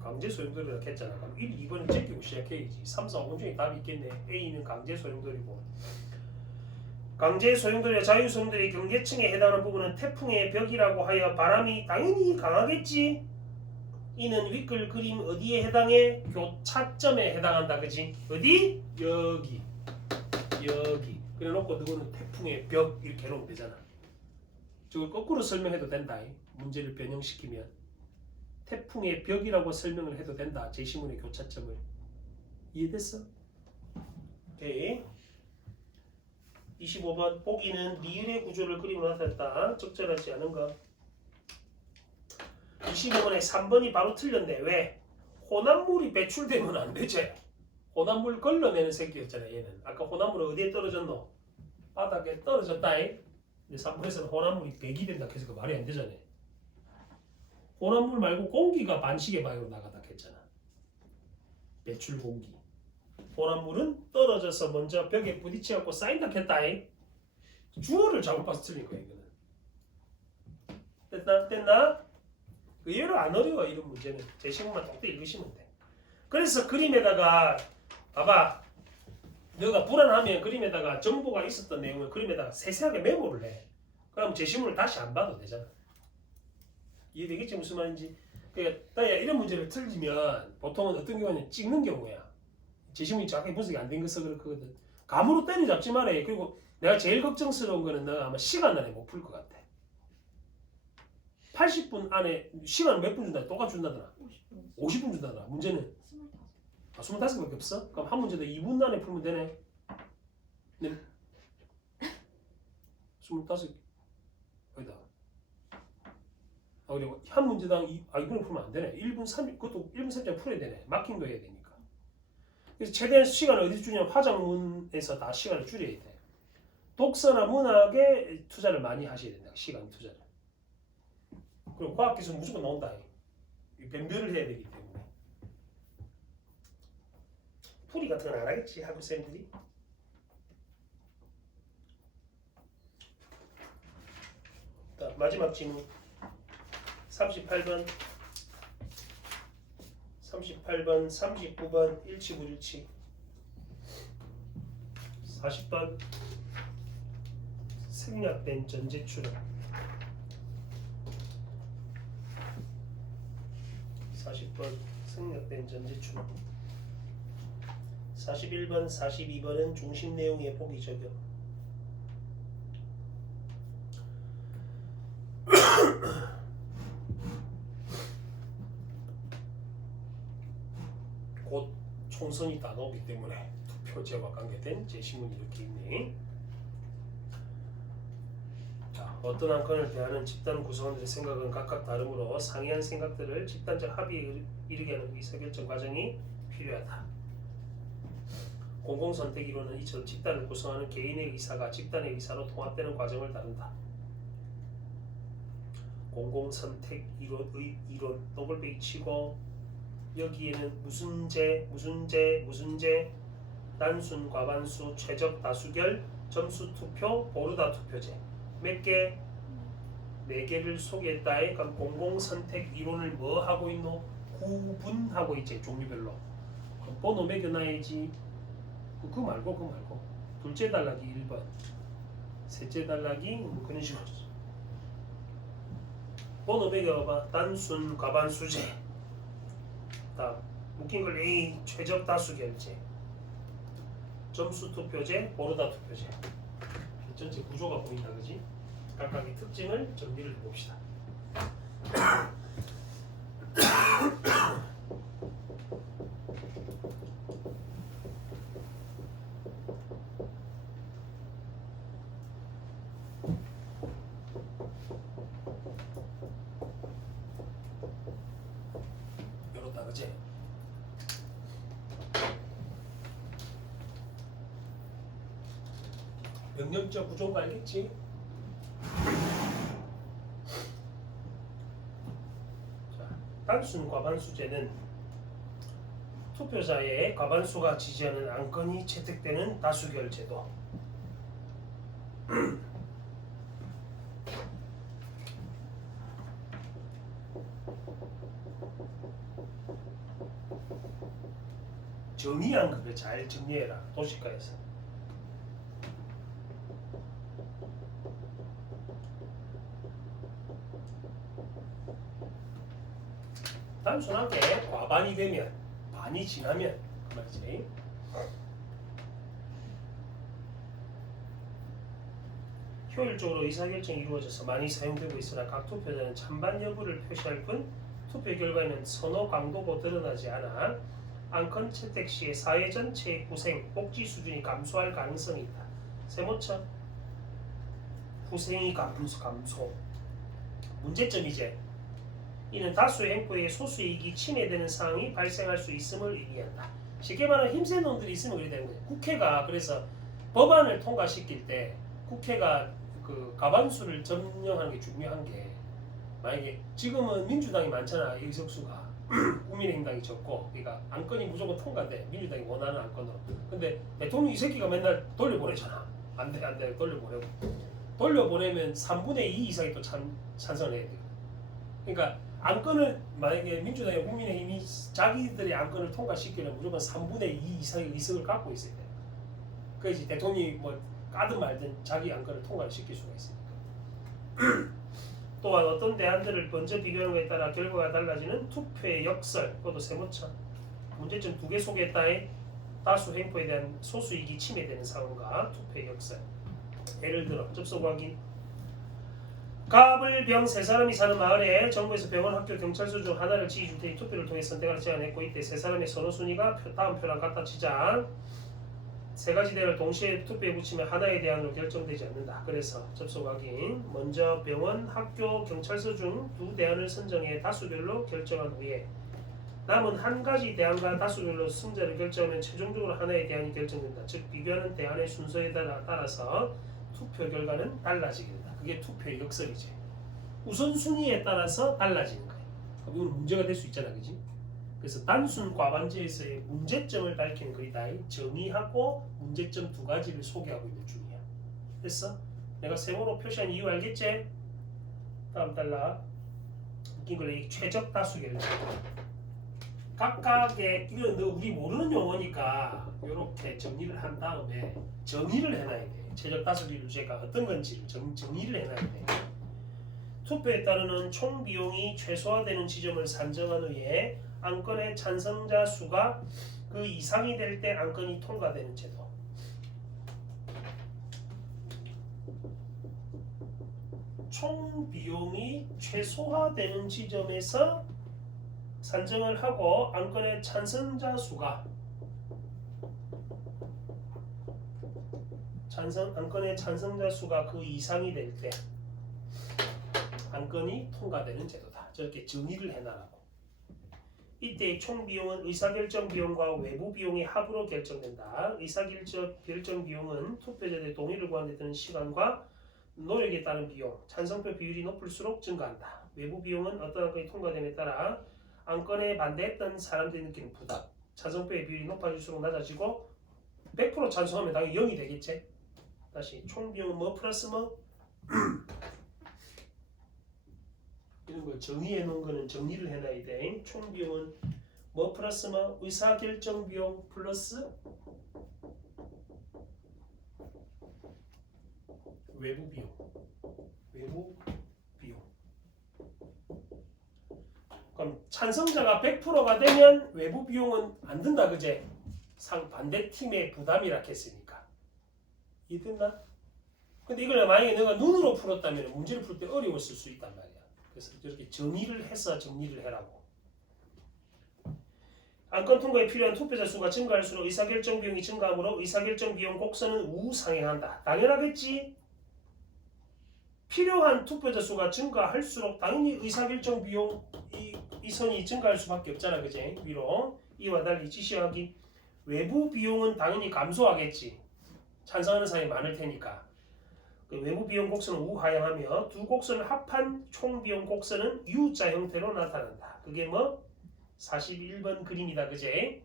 강제 소용돌이라고 했잖아. 그럼 1, 2번을 제끼고 시작해야지. 3, 4, 5번 중에 답이 있겠네. A는 강제 소용돌이고 강제 소용돌이와 자유 소용돌이 경계층에 해당하는 부분은 태풍의 벽이라고 하여 바람이 당연히 강하겠지. 이는 윗글 그림 어디에 해당해? 교차점에 해당한다. 그지? 어디? 여기 그래놓고 누구는 태풍의 벽 이렇게 해놓으면 되잖아. 저걸 거꾸로 설명해도 된다. 문제를 변형시키면 태풍의 벽이라고 설명을 해도 된다. 제시문의 교차점을. 이해됐어? 오케이. 25번 보기는 리을의 구조를 그림으로 나타냈다. 적절하지 않은 거. 25번에 3번이 바로 틀렸네. 왜? 혼합물이 배출되면 안 되지. 혼합물 걸러내는 새끼였잖아. 얘는. 아까 혼합물은 어디에 떨어졌노? 바닥에 떨어졌다. 근데 3번에서는 혼합물이 배기된다 해서 그 말이 안 되잖아. 혼합물 말고 공기가 반식의 방향으로 나가다 했잖아. 배출 공기. 혼합물은 떨어져서 먼저 벽에 부딪혀갖고 쌓인다 했다. 주어를 잘못 봐서 틀린 거야. 이거는. 됐나? 의외로 안 어려워. 이런 문제는. 제시문만 똑똑히 읽으시면 돼. 그래서 그림에다가 봐봐. 너가 불안하면 그림에다가 정보가 있었던 내용을 그림에다가 세세하게 메모를 해. 그럼 제시문을 다시 안 봐도 되잖아. 이해되겠지 무슨 말인지? 그러니까 이런 문제를 틀리면 보통은 어떤 경우는 찍는 경우야. 제시문이 정확하게 분석이 안 된 것을 그렇거든. 감으로 때려잡지 말아요. 그리고 내가 제일 걱정스러운 거는 너가 아마 시간 안에 못 풀 것 같아. 80분 안에 시간 몇 분 준다? 똑같이 준다더라. 50분 준다더라. 문제는 25개밖에 없어? 그럼 한 문제도 2분 안에 풀면 되네. 네. 25개. 어디다? 그리고 한 문제당 2분을 풀면 안 되네. 1분 30, 그것도 1분 30분 풀어야 되네. 마킹도 해야 되니까. 그래서 최대한 시간을 어디서 주냐면 화작문에서 다 시간을 줄여야 돼. 독서나 문학에 투자를 많이 하셔야 된다. 시간 투자를. 그리고 과학기술 무조건 나온다. 변별을 해야 되기 때문에. 풀이 같은 건 안 하겠지, 학부생들이. 마지막 질문. 38번, 39번, 일치불일치. 40번, 생략된 전제 추론. 40번, 생략된 전제 추론. 41번, 42번은 중심 내용의 보기 적용. 곧 총선이 다가오기 때문에 투표제와 관계된 제시문이 이렇게 있네. 자, 어떤 한 건을 대하는 집단 구성원들의 생각은 각각 다르므로 상이한 생각들을 집단적 합의에 이르게 하는 의사결정 과정이 필요하다. 공공선택 이론은 이처럼 집단을 구성하는 개인의 의사가 집단의 의사로 통합되는 과정을 다룬다. 공공선택 이론의 이론 더블베이 치고 여기에는 무슨 제, 단순, 과반수, 최적, 다수결, 점수 투표, 보르다 투표제 몇 개? 4개를 소개했다에 그럼 공공선택 이론을 뭐 하고 있노? 구분하고 있지 종류별로. 그럼 번호 매겨놔야지. 그거 말고 둘째 단락이 1번, 셋째 단락이 뭐 그런 식으로 번호 매겨봐. 단순, 과반수제. 다음 묶인 걸 A 최적 다수결제, 점수 투표제, 보르다 투표제. 전체 구조가 보인다, 그지? 각각의 특징을 정리를 해봅시다. 이렇다, 그지? 명령적 구조인 거 알겠지? 자, 단순 과반수제는 투표자의 과반수가 지지하는 안건이 채택되는 다수결 제도. 정의한 거를 잘 정리해라. 도시가에서. 단순하게 과반이 되면, 반이 지나면 그 말이지. 효율적으로 의사결정이 이루어져서 많이 사용되고 있으나 각 투표자는 찬반 여부를 표시할 뿐 투표 결과에는 선호 강도가 드러나지 않아 안건 채택 시에 사회 전체의 구생, 복지 수준이 감소할 가능성이 있다. 세모쳐. 구생이 감소. 문제점이제. 이는 다수의 행포에 소수의 이익이 침해되는 상황이 발생할 수 있음을 의미한다. 쉽게 말하면 힘센 놈들이 있으면 그렇게 되는 거예요. 국회가 그래서 법안을 통과시킬 때 국회가 그 과반수를 점령하는 게 중요한 게, 만약에 지금은 민주당이 많잖아. 의석수가 국민의힘당이 적고, 그러니까 안건이 무조건 통과돼. 민주당이 원하는 안건으로. 근데 대통령 이 새끼가 맨날 돌려보내잖아. 안돼 돌려보내고. 돌려보내면 3분의 2 이상이 또 찬성을 해야 돼. 그러니까 안건을 만약에 민주당이 국민의힘이 자기들의 안건을 통과시키려면 무조건 3분의 2 이상의 의석을 갖고 있어야 돼. 그래야지 대통령이 뭐 까든 말든 자기 안건을 통과시킬 수가 있으니까. 또한 어떤 대안들을 먼저 비교하는 것에 따라 결과가 달라지는 투표의 역설, 그것도 세모쳐. 문제점 2개 소개했다에 다수 행포에 대한 소수 이익이 침해되는 상황과 투표의 역설. 예를 들어 접속 확인. 갑을 병 세 사람이 사는 마을에 정부에서 병원, 학교, 경찰서 중 하나를 지휘 줄 테니 투표를 통해 선택을 제안했고, 이때 세 사람의 선호 순위가 다음 표랑 같다 치자 세 가지 대안을 동시에 투표에 붙이면 하나의 대안으로 결정되지 않는다. 그래서 접속 확인. 먼저 병원, 학교, 경찰서 중 두 대안을 선정해 다수결로 결정한 후에 남은 한 가지 대안과 다수결로 승자를 결정하면 최종적으로 하나의 대안이 결정된다. 즉 비교하는 대안의 순서에 따라서 투표 결과는 달라지게 된다. 그게 투표의 역설이지. 우선순위에 따라서 달라지는 거야. 이건 문제가 될 수 있잖아, 그지? 그래서 단순 과반제에서의 문제점을 밝히는 글이다. 정의하고 문제점 두 가지를 소개하고 있는 중이야. 됐어? 내가 세모로 표시한 이유 알겠지? 다음 달라. 웃긴 걸 최적 다수결. 각각의 이건 너 우리 모르는 용어니까 이렇게 정리를 한 다음에 정의를 해놔야 돼. 최적 다수결 유제가 어떤 건지 정의를 해놔야 돼. 투표에 따르는 총 비용이 최소화되는 지점을 산정한 후에 안건의 찬성자 수가 그 이상이 될 때 안건이 통과되는 제도. 총 비용이 최소화되는 지점에서 산정을 하고 안건의 찬성자 수가 안건의 찬성자 수가 그 이상이 될 때 안건이 통과되는 제도다. 저렇게 정의를 해놔라고. 이때의 총 비용은 의사결정 비용과 외부 비용의 합으로 결정된다. 의사결정 비용은 투표자들의 동의를 구하는 데 드는 시간과 노력에 따른 비용, 찬성표 비율이 높을수록 증가한다. 외부 비용은 어떤 안건이 통과됨에 따라 안건에 반대했던 사람들이 느끼는 부담, 찬성표의 비율이 높아질수록 낮아지고 100% 찬성하면 당연히 0이 되겠지. 다시 총 비용은 뭐 플러스 뭐? 이런 걸 정의해 놓은 거는 정리를 해놔야 돼. 총 비용은 뭐 플러스 뭐? 의사결정 비용 플러스 외부 비용. 그럼 찬성자가 100%가 되면 외부 비용은 안 든다, 그제? 반대 팀의 부담이라 했으니까. 이해됐나? 근데 이걸 만약에 내가 눈으로 풀었다면 문제를 풀 때 어려웠을 수 있단 말이야. 그래서 이렇게 정의를 해서 정리를 해라고. 안건 통과에 필요한 투표자 수가 증가할수록 의사결정 비용이 증가하므로 의사결정 비용 곡선은 우상향한다. 당연하겠지? 필요한 투표자 수가 증가할수록 당연히 의사결정 비용 이 선이 증가할 수밖에 없잖아, 그제? 위로 이와 달리 지시하기 외부 비용은 당연히 감소하겠지. 찬성하는 사람이 많을 테니까. 그 외부 비용 곡선은 우하향하며 두 곡선을 합한 총 비용 곡선은 U자 형태로 나타난다. 그게 뭐 41번 그림이다. 그제?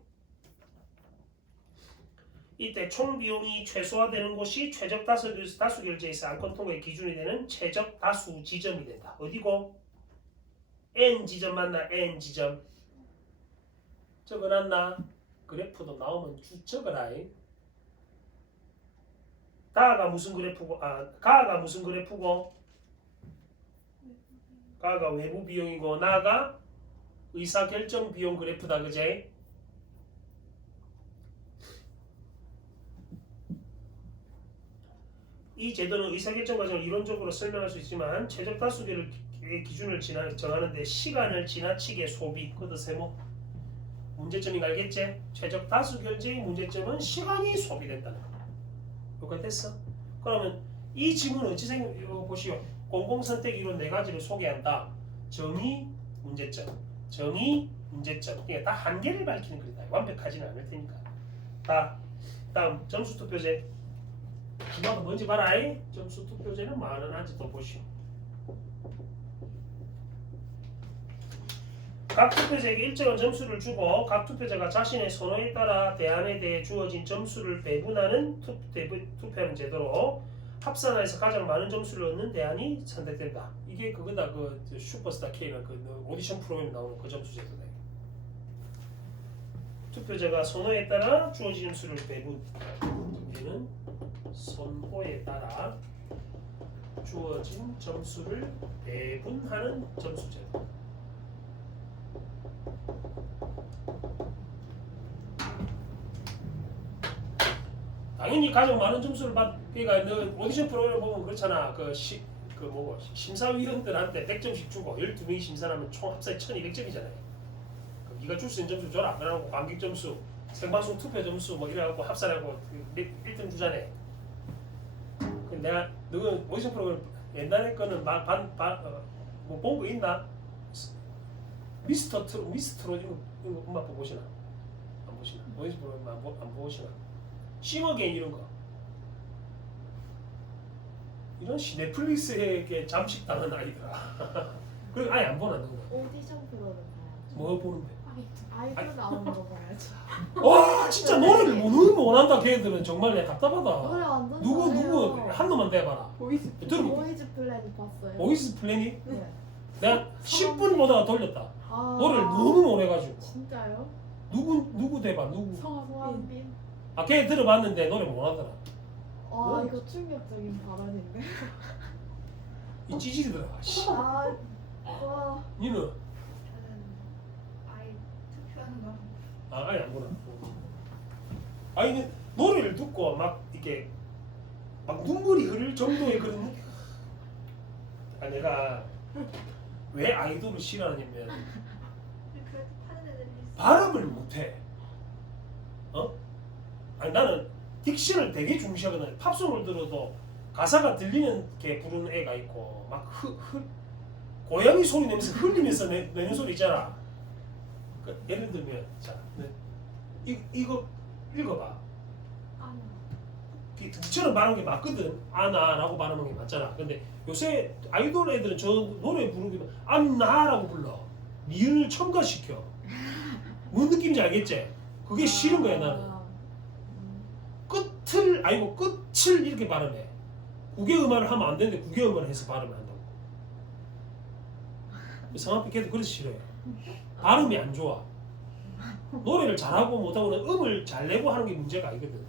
이때 총 비용이 최소화되는 곳이 최적 다수 결제에서 안건 통과의 기준이 되는 최적 다수 지점이 된다. 어디고? N 지점 맞나? N 지점. 적어놨나? 그래프도 나오면 적어라. 가가 무슨 그래프고? 가가 무슨 그래프고? 가가 외부 비용이고 나가 의사결정 비용 그래프다. 그제? 이 제도는 의사결정 과정을 이론적으로 설명할 수 있지만 최적 다수결의 기준을 정하는 데 시간을 지나치게 소비. 그것도 세모 문제점이 알겠지? 최적 다수결제의 문제점은 시간이 소비된다는 거. 여기까지 됐어? 그러면 이 지문은 어찌 보시오. 공공선택 이론 4가지를 소개한다. 정의, 문제점. 정의, 문제점. 그러니까 딱 한계를 밝히는 거다. 완벽하지는 않을 테니까. 다음 점수 투표제. 기마도 뭔지 봐라. 점수 투표제는 많은 아직도 보시오. 각 투표자에게 일정한 점수를 주고 각 투표자가 자신의 선호에 따라 대안에 대해 주어진 점수를 배분하는 투표하는 제도로 합산해서 가장 많은 점수를 얻는 대안이 선택된다. 이게 그거다. 그 슈퍼스타 K나 그 오디션 프로그램에 나오는 그 점수 제도다. 투표자가 선호에 따라 주어진 점수를 배분. 여기는 선호에 따라 주어진 점수를 배분하는 점수 제도. 당연히 가장 많은 점수를 그러니까 너 오디션 프로그램 보면 그렇잖아. 심사위원들한테 100점씩 주고 12명이 심사하면 총 합산이 1200점이잖아요. 네가 줄 수 있는 점수 줘라. 그러고 관객 점수, 생방송 투표 점수 뭐 이래갖고 합산하고 1등 주잖아요. 내가 너 오디션 프로그램 옛날에 거는 뭐 본 거 있나? 미스터로 이거 엄마 보시나? 안 보시나? 오디션 프로그램 안 보시나? 싱어게인 이런 거. 이런 넷플릭스에 잠식 당한 아이들아. 그리고 아예 안 보나 너. 오디션 프로를 봐야죠. 뭐 보는데? 아이돌 나오는 거 봐야죠. 와 진짜 노래를 너무 못한다. 걔들은 정말 내가 답답하다. 노래 완전 누구 잘해요. 한 놈만 대봐라. 보이즈 들어보- 보이즈 플래닛 봤어요. 보이스 플래닛? 네. 내가 10분 보다가 돌렸다. 아, 노래를 너무 오래 가지고. 진짜요? 누구 대봐 누구? 성한빈. 걔 들어봤는데 노래 못하더라. 아 이거 충격적인 발언인데. 이 찌질이더라. 씨. 와. 니는? 저는 아이 투표하는 거 아예 안 보나. 아니 노래를 듣고 막 이렇게 막 눈물이 흐를 정도의 그런. 내가 왜 아이돌을 싫어하냐면 그래도 파는 애들이 있어. 발음을 못해. 아니 나는 딕션을 되게 중시하거든. 팝송을 들어도 가사가 들리는 게 부르는 애가 있고 막 고양이 소리 내면서 흘리면서 내는 소리 있잖아. 예를 들면 자, 이거 읽어봐. 저처럼 말하는 게 맞거든. 아나라고 말하는 게 맞잖아. 근데 요새 아이돌 애들은 저 노래 부르기만 안나라고 불러. 니을 첨가시켜. 뭔 느낌인지 알겠지? 그게 싫은 거야 나는. 끝을 이렇게 발음해. 국외음화를 하면 안 되는데 국외음화를 해서 발음을 한다고. 성악비 걔도 그래서 싫어요. 발음이 안 좋아. 노래를 잘하고 못하고는 음을 잘 내고 하는 게 문제가 아니거든.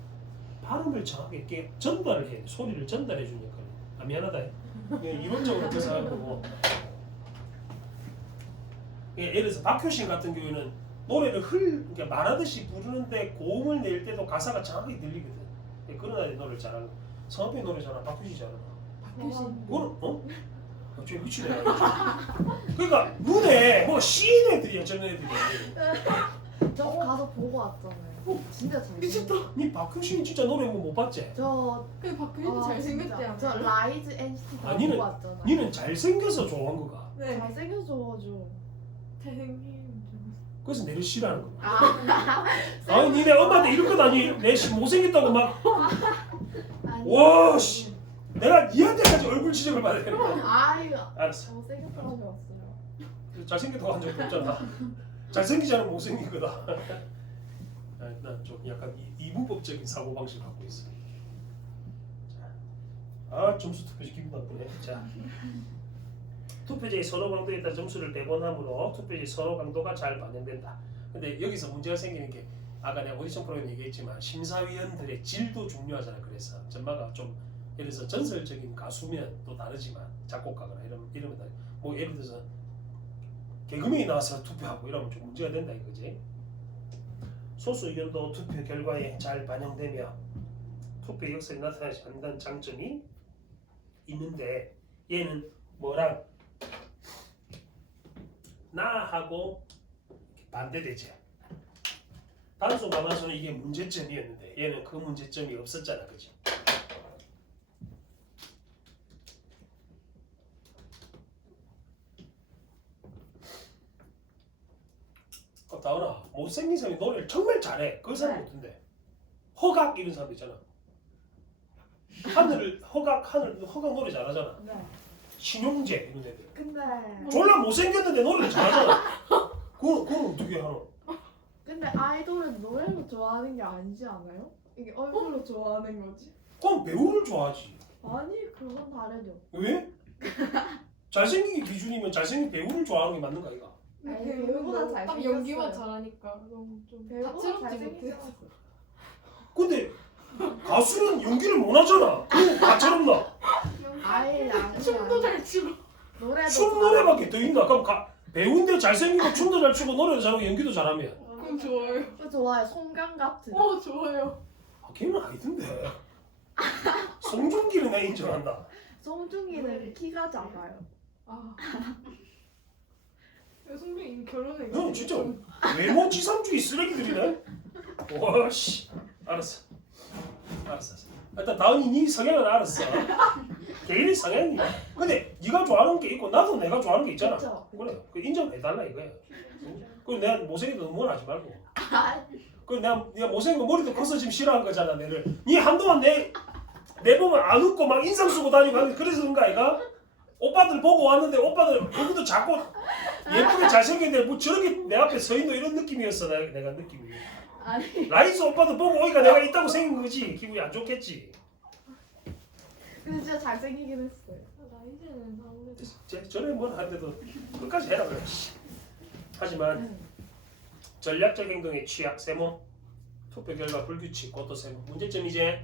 발음을 정확하게 이렇게 전달을 해. 소리를 전달해 주는 역할. 미안하다. 이론적으로 그래서 하고. 예를 들어서 박효신 같은 경우에는 노래를 그러니까 말하듯이 부르는데 고음을 낼 때도 가사가 정확하게 들리거든. 그런 아이 노래를 잘하는. 성악비 노래 잘하나 박효신 잘하나. 박효신. 그거는 좀 미치네. 그러니까 눈에 뭐 씌인 애들이야 저런 애들이. 저 가서 보고 왔잖아요. 진짜 잘. 미쳤다. 니 박효신 진짜 노래 못 봤지? 저 그 박효신 잘생겼대요. 저 라이즈 NCT 아, 보고 왔잖아요. 니는 잘생겨서 좋아한 거가. 네. 잘생겨져가지고. 잘생긴. 그래서 내를 싫어하는 거야. 아. 아니 니네 엄마한테 이럴 것 아니? 내 못생겼다고 막. 아니, 와 씨. 내가 니한테까지 얼굴 지적을 받아야 되는 거야. 아이고. 알았어. 못생겼다고 왔어요. 잘생겼다고 한 적도 없잖아. 잘생기지 않으면 못생긴 거다. 난 좀 약간 이분법적인 사고 방식을 갖고 있어. 자, 점수 투표지 기분 나쁘네. 자, 투표지의 선호 강도에 따라 점수를 배분함으로 투표지의 선호 강도가 잘 반영된다. 근데 여기서 문제가 생기는 게 아까 내가 오디션 프로그램 얘기했지만 심사위원들의 질도 중요하잖아. 그래서 전마가 좀 예를 들어서 전설적인 가수면 또 다르지만 작곡가거나 이러면 다 뭐 예를 들어서 개그맨이 나와서 투표하고 이러면 좀 문제가 된다 이거지. 소수 의견도 투표 결과에 잘 반영되며 투표 역설이 나타나지 않는다는 장점이 있는데 얘는 뭐랑 나하고 반대되지. 단수 가만수는 이게 문제점이었는데 얘는 그 문제점이 없었잖아, 그지? 다은아, 못생긴 사람이 노래를 정말 잘해. 그 사람 못한데 허각 이런 사람 있잖아. 허각 노래 잘하잖아. 네. 신용재 이런 애들. 근데 졸라 못생겼는데 노래를 잘하잖아. 그건 어떻게 하노? 근데 아이돌은 노래로 좋아하는 게 아니지 않아요? 이게 얼굴로 좋아하는 거지? 그건 배우를 좋아하지. 아니 그건 다르죠. 왜? 잘생긴 게 기준이면 잘생긴 배우를 좋아하는 게 맞는 거 아이가? 아니, 배우는 배우보다 너무 딱 잘생겼어요. 연기만 잘하니까 너무 좀 배우보다 다채롭지 잘생겼어. 못해. 근데 가수는 연기를 못 하잖아. 그거 다채롭나? 아니야. 춤도 잘 추고. 노래도 춤 노래밖에 더 있나? 그럼 배우인데 잘생기고 춤도 잘 추고 노래도 잘하고 연기도 잘하면 그럼 좋아요. 그 좋아요. 송강 같은. 좋아요. 걔는 아니던데. 송중기는 내 인정한다. 송중기는 키가 작아요. 아. 송중기 이미 결혼해. 너 진짜 외모 지상주의 쓰레기들이네. 와씨, 알았어. 일단 다은이 네 성향은 알았어. 개인의 성향이야. 근데 네가 좋아하는 게 있고 나도 내가 좋아하는 게 있잖아. 그쵸? 그래, 그 인정해달라 이거야. 그리고 내가 못생겨도 응원하지 말고. 그리고 내가 못생기고 머리도 커서 지금 싫어한 거잖아 내를. 네 한동안 내 보면 안 웃고 막 인상 쓰고 다니고 하는데 그래서 그런가 아이가? 오빠들 보고 왔는데 오빠들 거기도 자꾸 예쁘게 잘생겼는데 뭐 저렇게 내 앞에 서 있노 이런 느낌이었어 내가 느낌이. 아니 라이스 오빠도 보고 오니까 내가 있다고 생긴 거지. 기분이 안 좋겠지. 근데 진짜 잘생기긴 했어요. 라이즈는 아무래도 전에 뭘 하는데도 끝까지 해라 그래. 하지만 전략적 행동의 취약 세모, 투표 결과 불규칙, 그것도 세모. 문제점이지.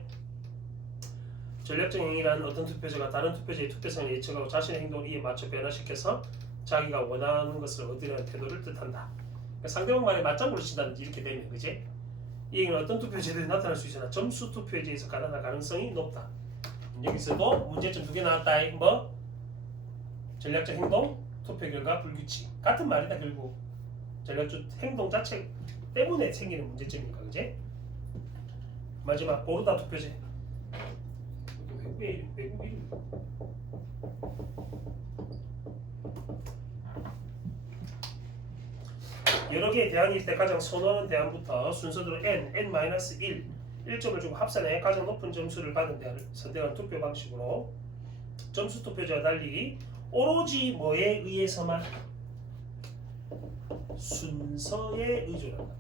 전략적 행위란 어떤 투표자가 다른 투표자의 투표성을 예측하고 자신의 행동을 이에 맞춰 변화시켜서 자기가 원하는 것을 얻으려는 태도를 뜻한다. 그러니까 상대방 말에 맞장구를 친다든지 이렇게 되면 그지? 이 얘기는 어떤 투표제들이 나타날 수 있으나 점수 투표제에서 가능한 가능성이 높다. 여기서도 문제점 2개 나왔다. 뭐? 전략적 행동, 투표 결과 불규칙. 같은 말이다 결국. 전략적 행동 자체 때문에 생기는 문제점이니까 그지? 마지막 고르다 투표제. 외국 이름. 여러 개의 대안일 때 가장 선호하는 대안부터 순서대로 n, n-1, 1점을 주고 합산해 가장 높은 점수를 받은 대안을 선택한 투표 방식으로 점수 투표제와 달리 오로지 뭐에 의해서만 순서에 의존한다.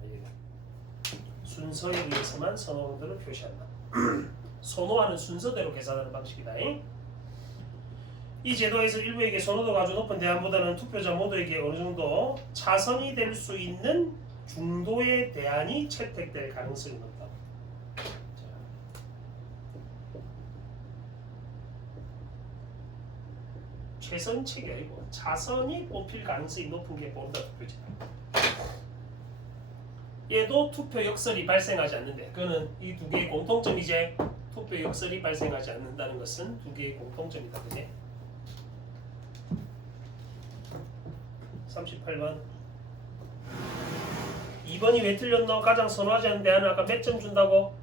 순서에 의해서만 선호 강도를 표시한다. 선호하는 순서대로 계산하는 방식이다. 이 제도에서 일부에게 선호도가 아주 높은 대안보다는 투표자 모두에게 어느 정도 차선이 될 수 있는 중도의 대안이 채택될 가능성이 높다. 최선책이 아니고 차선이 뽑힐 가능성이 높은 게 보르다 투표제다. 얘도 투표 역설이 발생하지 않는데 그거는 이 두 개의 공통점이지. 투표 역설이 발생하지 않는다는 것은 두 개의 공통점이다. 그지? 38번 2번이 왜 틀렸노? 가장 선호하지 않는 대안은 아까 몇 점 준다고?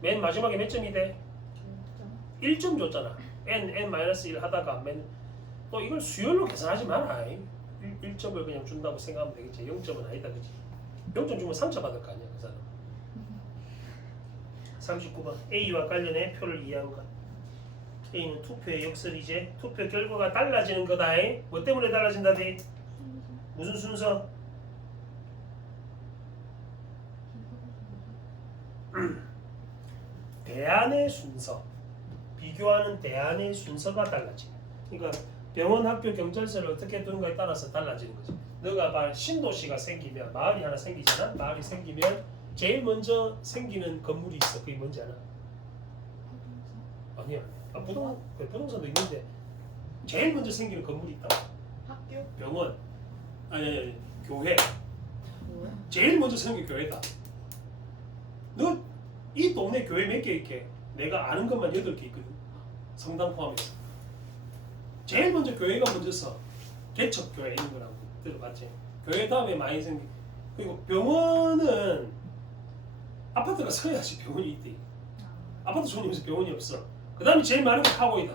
맨 마지막에 몇 점이 돼? 1점 줬잖아. n-1 하다가 또 이걸 수열로 계산하지 마라. 1점을 그냥 준다고 생각하면 되겠지. 0점은 아니다. 그치? 0점 주면 상처받을 거 아니야 그 사람. 39번 A와 관련해 표를 이해한 것. A는 투표의 역설이지. 투표 결과가 달라지는 거다. 뭐 때문에 달라진다디? 무슨 순서? 대안의 순서. 비교하는 대안의 순서가 달라지. 그러니까 병원, 학교, 경찰서를 어떻게 두는가에 따라서 달라지는 거지. 너가 신도시가 생기면 마을이 하나 생기잖아. 마을이 생기면 제일 먼저 생기는 건물이 있어. 그게 뭔지 알아? 아니야. 부동산도 있는데 제일 먼저 생기는 건물이 있다. 학교? 병원, 아니 교회. 뭐야? 제일 먼저 생긴 교회다. 너 이 동네 교회 몇 개 있게? 내가 아는 것만 8개 있거든. 성당 포함해서. 제일 먼저 교회가 먼저 서. 개척교회 이런 거라고 들어봤지? 교회 다음에 많이 생기. 그리고 병원은 아파트가 서야지 병원이 있대. 아파트 촌이면서 병원이 없어. 그 다음에 제일 많은 게 학원이다.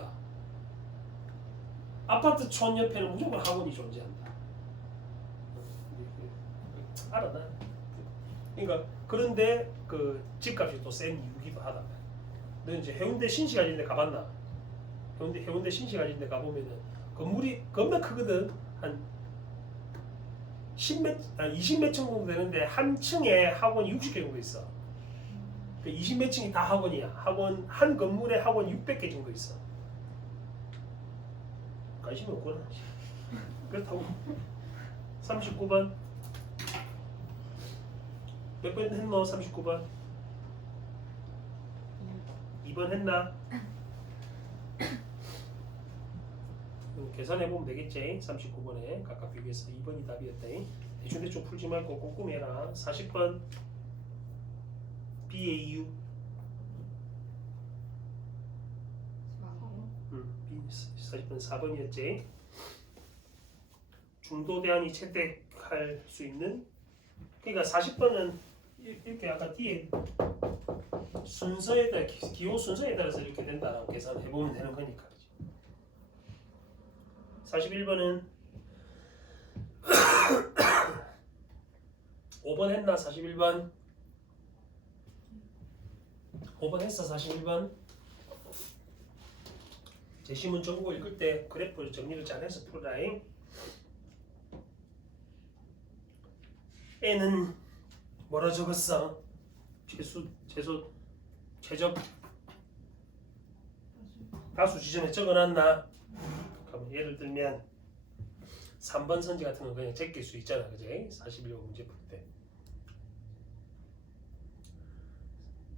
아파트 촌 옆에는 무조건 학원이 존재한다. 알아 나. 그러니까 그런데 그 집값이 또 센 이유기도 하다. 너 이제 해운대 신시가 있는 데 가봤나? 해운대 신시가 있는 데 가보면은 건물이 겁나 크거든. 한 20몇 층 정도 되는데 한 층에 학원이 60개 정도 있어. 그 20몇 층이 다 학원이야. 학원 한 건물에 학원 600개 정도 있어. 관심이 없구나. 그렇다고. 39번. 몇 번 했노? 39번. 2번 했나? 계산해보면 되겠지. 39번에 각각 비교해서 2번이 답이었다. 대충 풀지 말고 꼼꼼히 해라. 40번 BAU. B 40번 4번이었지. 중도 대안이 채택할 수 있는. 그러니까 40번은 이렇게 아까 뒤에 순서에 따라 기호 순서에 따라서 이렇게 된다라고 계산해 보면 되는 거니까. 41번은 5번 했나? 41번 5번 했어. 41번 제시문 전국어 읽을 때 그래프 정리를 잘해서 풀라잉. N은 뭐라 적었어? 최적 다수 지점에 적어놨나? 그럼 예를 들면 3번 선지 같은 건 그냥 제낄 수 있잖아, 그지? 41번 문제 풀 때.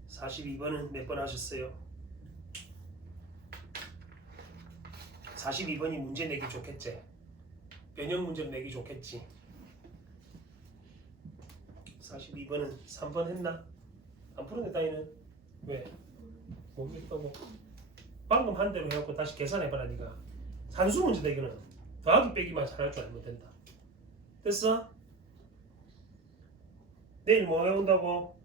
42번은 몇 번 하셨어요? 42번이 문제 내기 좋겠지? 변형 문제로 내기 좋겠지? 42번은 3번 했나? 안 풀었네 따위는. 왜? 모르겠다고. 방금 한 대로 해갖고 다시 계산해봐라 니가. 산수 문제다 이거는. 더하기 빼기만 잘할 줄 알면 된다. 됐어? 내일 뭐 해온다고?